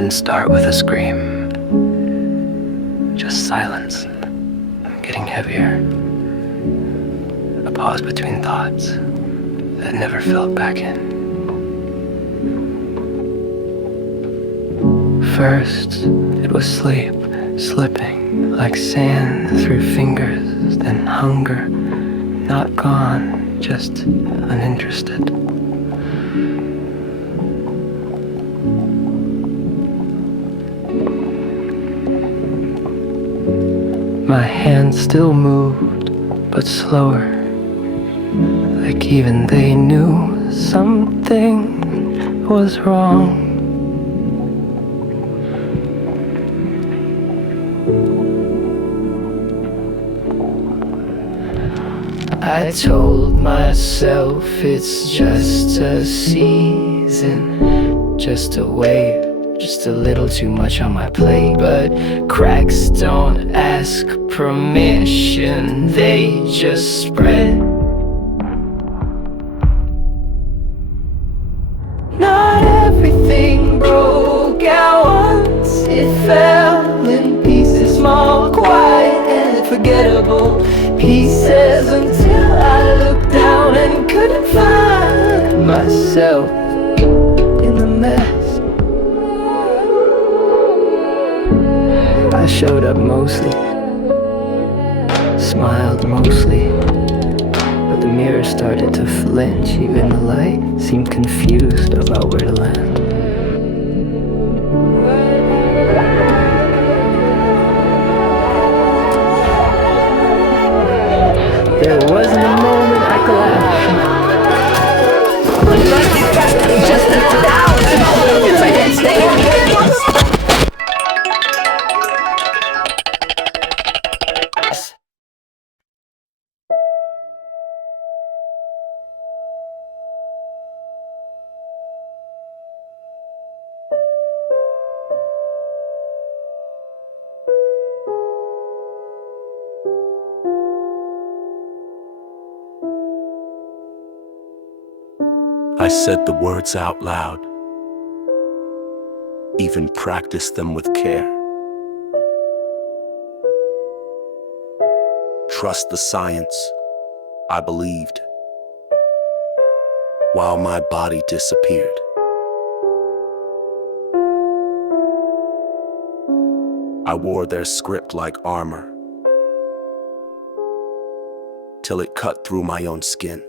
didn't start with a scream, just silence, getting heavier. A pause between thoughts that never filled back in. First, it was sleep, slipping like sand through fingers, then hunger, not gone, just uninterested. My hands still moved, but slower, like even they knew something was wrong. I told myself it's just a season, just a wave, just a little too much on my plate. But cracks don't ask permission, they just spread. Not everything broke at once, it fell in pieces, small, quiet and forgettable pieces, until I looked down and couldn't find myself in the mess. I showed up mostly, smiled mostly, but the mirror started to flinch. Even the light seemed confused about where to land. There wasn't a moment I collapsed. Just a thousand moments I didn't stay here. I said the words out loud, even practiced them with care. Trust the science, I believed, while my body disappeared. I wore their script like armor, till it cut through my own skin.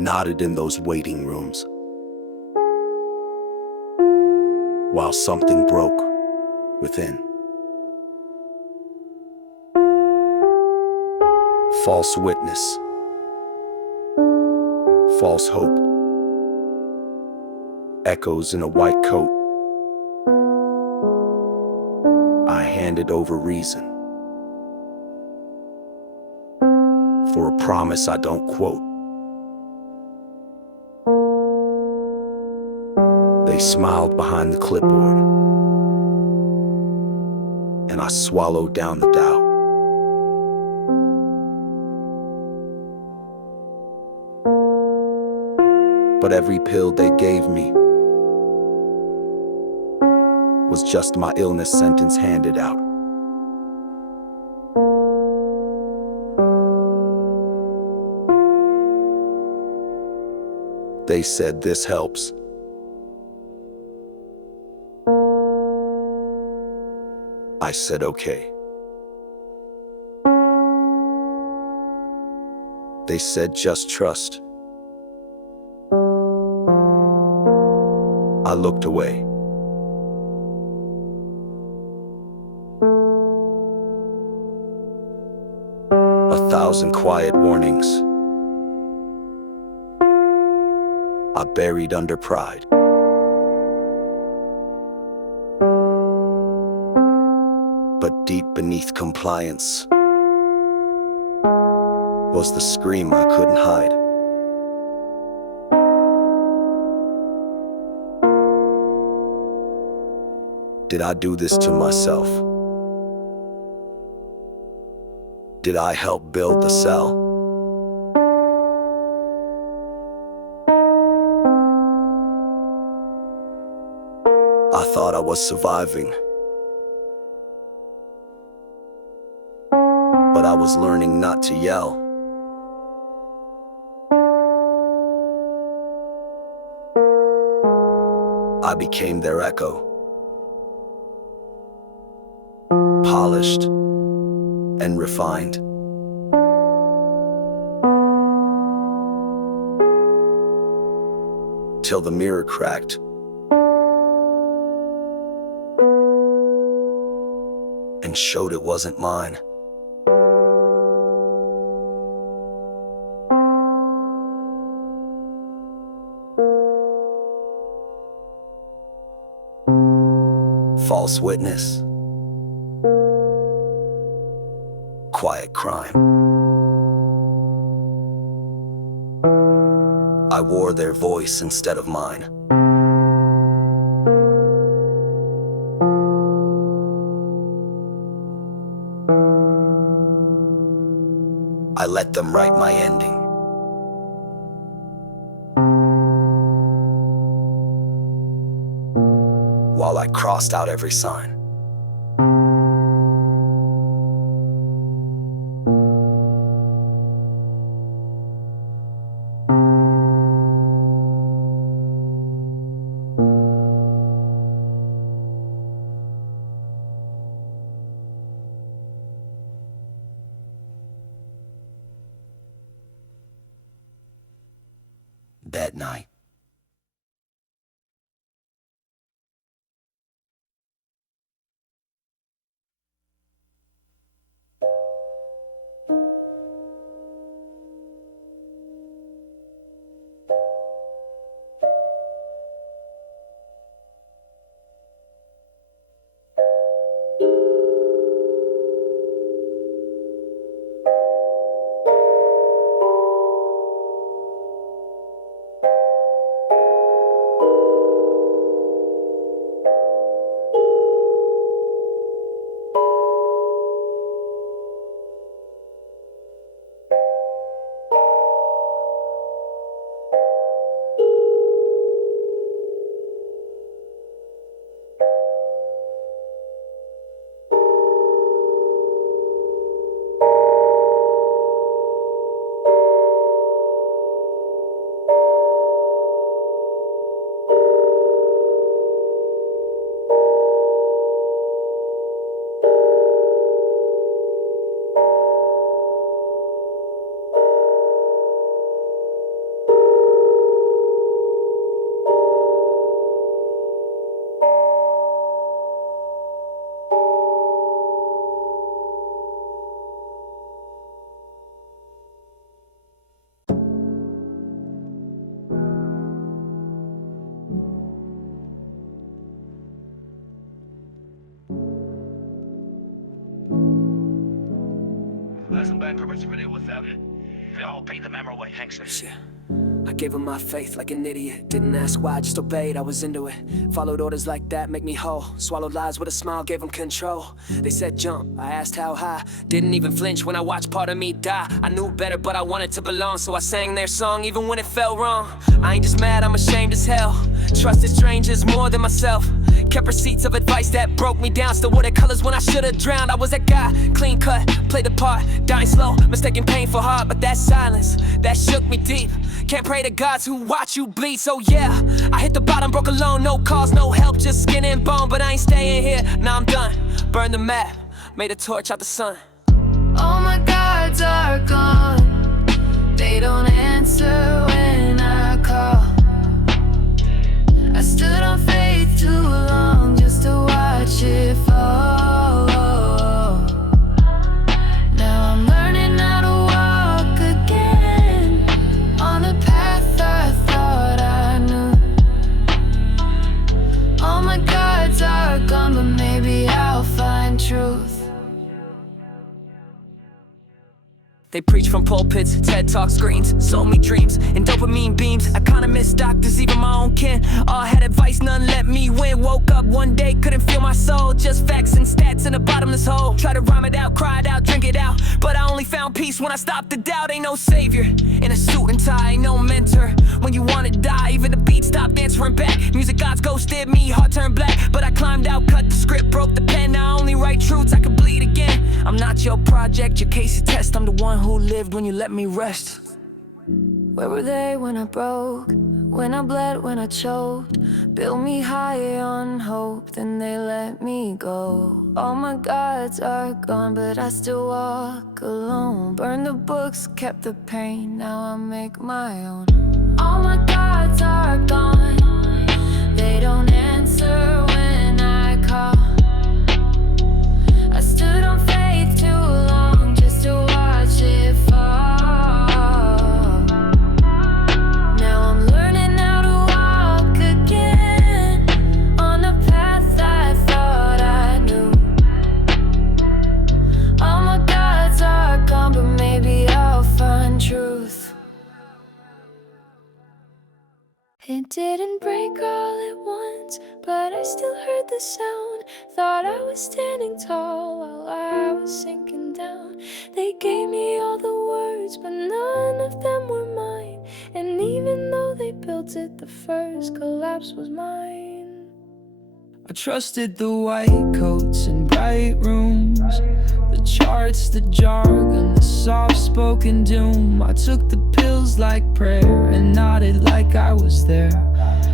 Nodded in those waiting rooms, while something broke within. False witness, false hope, echoes in a white coat. I handed over reason for a promise I don't quote. They smiled behind the clipboard, and I swallowed down the doubt. But every pill they gave me was just my illness sentence handed out. They said this helps. I said okay. They said just trust. I looked away. A thousand quiet warnings I buried under pride. But deep beneath compliance was the scream I couldn't hide. Did I do this to myself? Did I help build the cell? thought I was surviving, but I was learning not to yell. I became their echo, polished and refined. Till the mirror cracked and showed it wasn't mine. False witness, quiet crime. I wore their voice instead of mine. I let them write my ending. While I crossed out every sign. That night, Some bad purpose video with them. They all paint the memory away, Hanks. Yeah. I gave him my faith like an idiot. Didn't ask why, just obeyed, I was into it. Followed orders like that, make me whole. Swallowed lies with a smile, gave them control. They said jump, I asked how high. Didn't even flinch when I watched part of me die. I knew better, but I wanted to belong, so I sang their song even when it felt wrong. I ain't just mad, I'm ashamed as hell. Trusted strangers more than myself. Kept receipts of advice that broke me down. Still wore their colors when I should've drowned. I was that guy, clean cut, played the part. Dying slow, mistaking pain for heart. But that silence, that shook me deep. Can't pray to gods who watch you bleed. So yeah, I hit the bottom, broke alone. No cause, no help, just skin and bone. But I ain't staying here, now I'm done. Burned the map, made a torch out the sun. All my gods are gone. They don't answer when I call. I stood on faith too long just to watch it fall. Now I'm learning how to walk again on the path I thought I knew. All my gods are gone, but maybe I'll find truth. They preach from pulpits, TED Talk screens, sold me dreams and dopamine beams. Economists, doctors, even my own kin, all had advice, none let me win. Woke up one day, couldn't feel my soul, just facts and stats in a bottomless hole. Tried to rhyme it out, cry it out, drink it out, but I only found found peace when I stopped the doubt. Ain't no savior in a suit and tie, ain't no mentor. When you wanna die, even the beat stopped answering back. Music gods ghosted me, heart turned black. But I climbed out, cut the script, broke the pen. Now I only write truths, I could bleed again. I'm not your project, your case of test. I'm the one who lived when you let me rest. Where were they when I broke? When I bled, when I choked? Built me high on hope, then they let me go. All my gods are gone, but I still walk alone. Burned the books, kept the pain, now I make my own. All my gods are gone, they don't answer when I call. I stood on faith too long just to watch it fall. It didn't break all at once, but I still heard the sound. Thought I was standing tall while I was sinking down. They gave me all the words, but none of them were mine. And even though they built it, the first collapse was mine. I trusted the white coats and bright rooms, the charts, the jargon, the soft-spoken doom. I took the pills like prayer and nodded like I was there,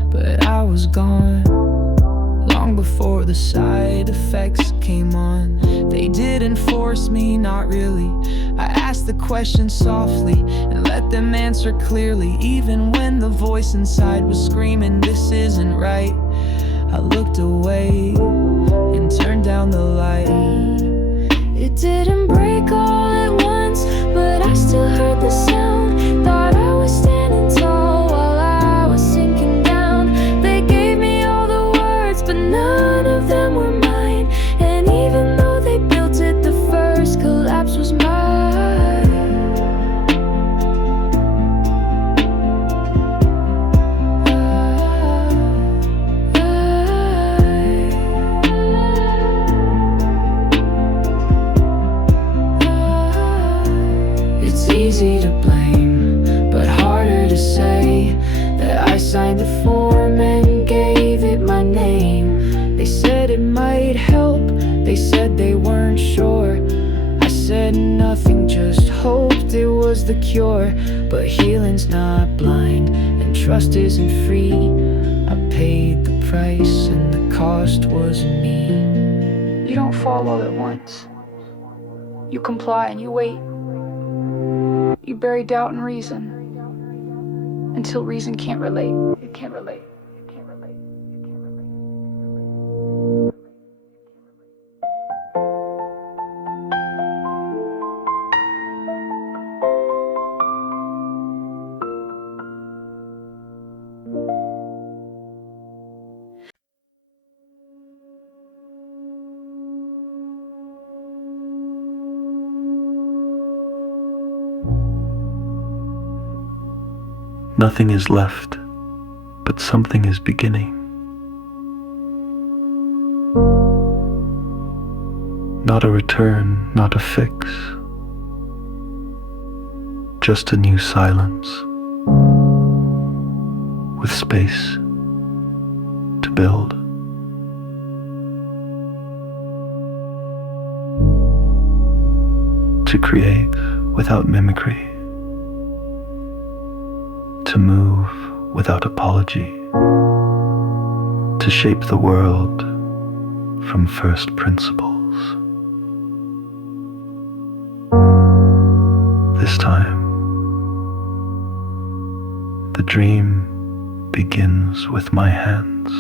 but I was gone long before the side effects came on. They didn't force me, not really. I asked the question softly and let them answer clearly, even when the voice inside was screaming, "This isn't right." I looked away and turned down the light. It didn't break all at once, but I still heard the sound. Thought I was standing tall while I was sinking down. They gave me all the words, but none of them were mine. And even though they built it, the first collapse was mine. Easy to blame, but harder to say that I signed the form and gave it my name. They said it might help, they said they weren't sure. I said nothing, just hoped it was the cure. But healing's not blind, and trust isn't free. I paid the price, and the cost was me. You don't fall all at once. You comply and you wait. You bury doubt and reason until reason can't relate. It can't relate. It can't relate. Nothing is left, but something is beginning. Not a return, not a fix, just a new silence, with space to build. To create without mimicry. To move without apology, to shape the world from first principles. This time, the dream begins with my hands.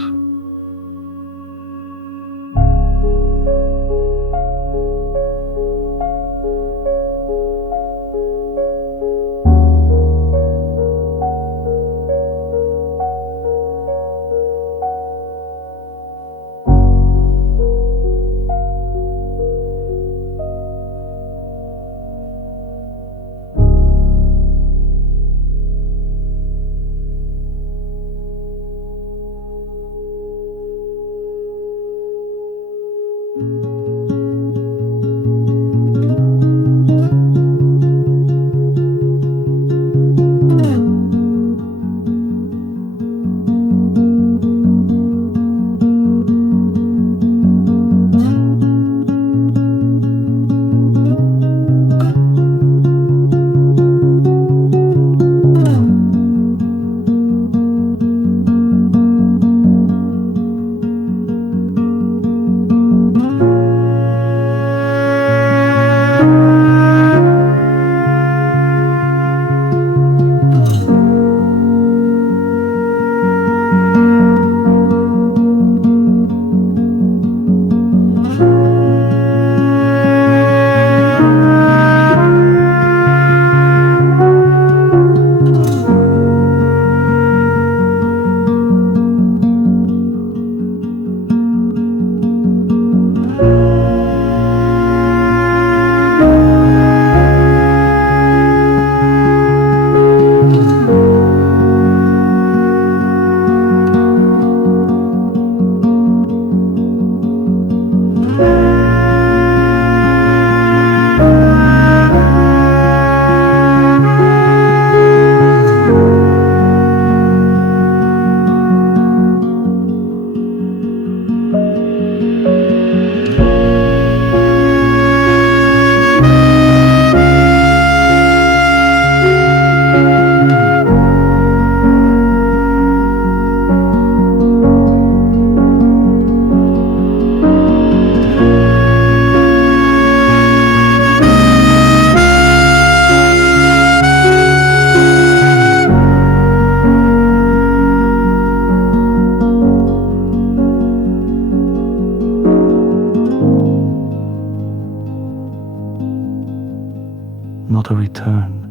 not a return,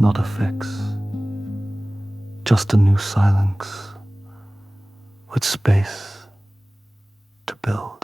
not a fix, just a new silence with space to build.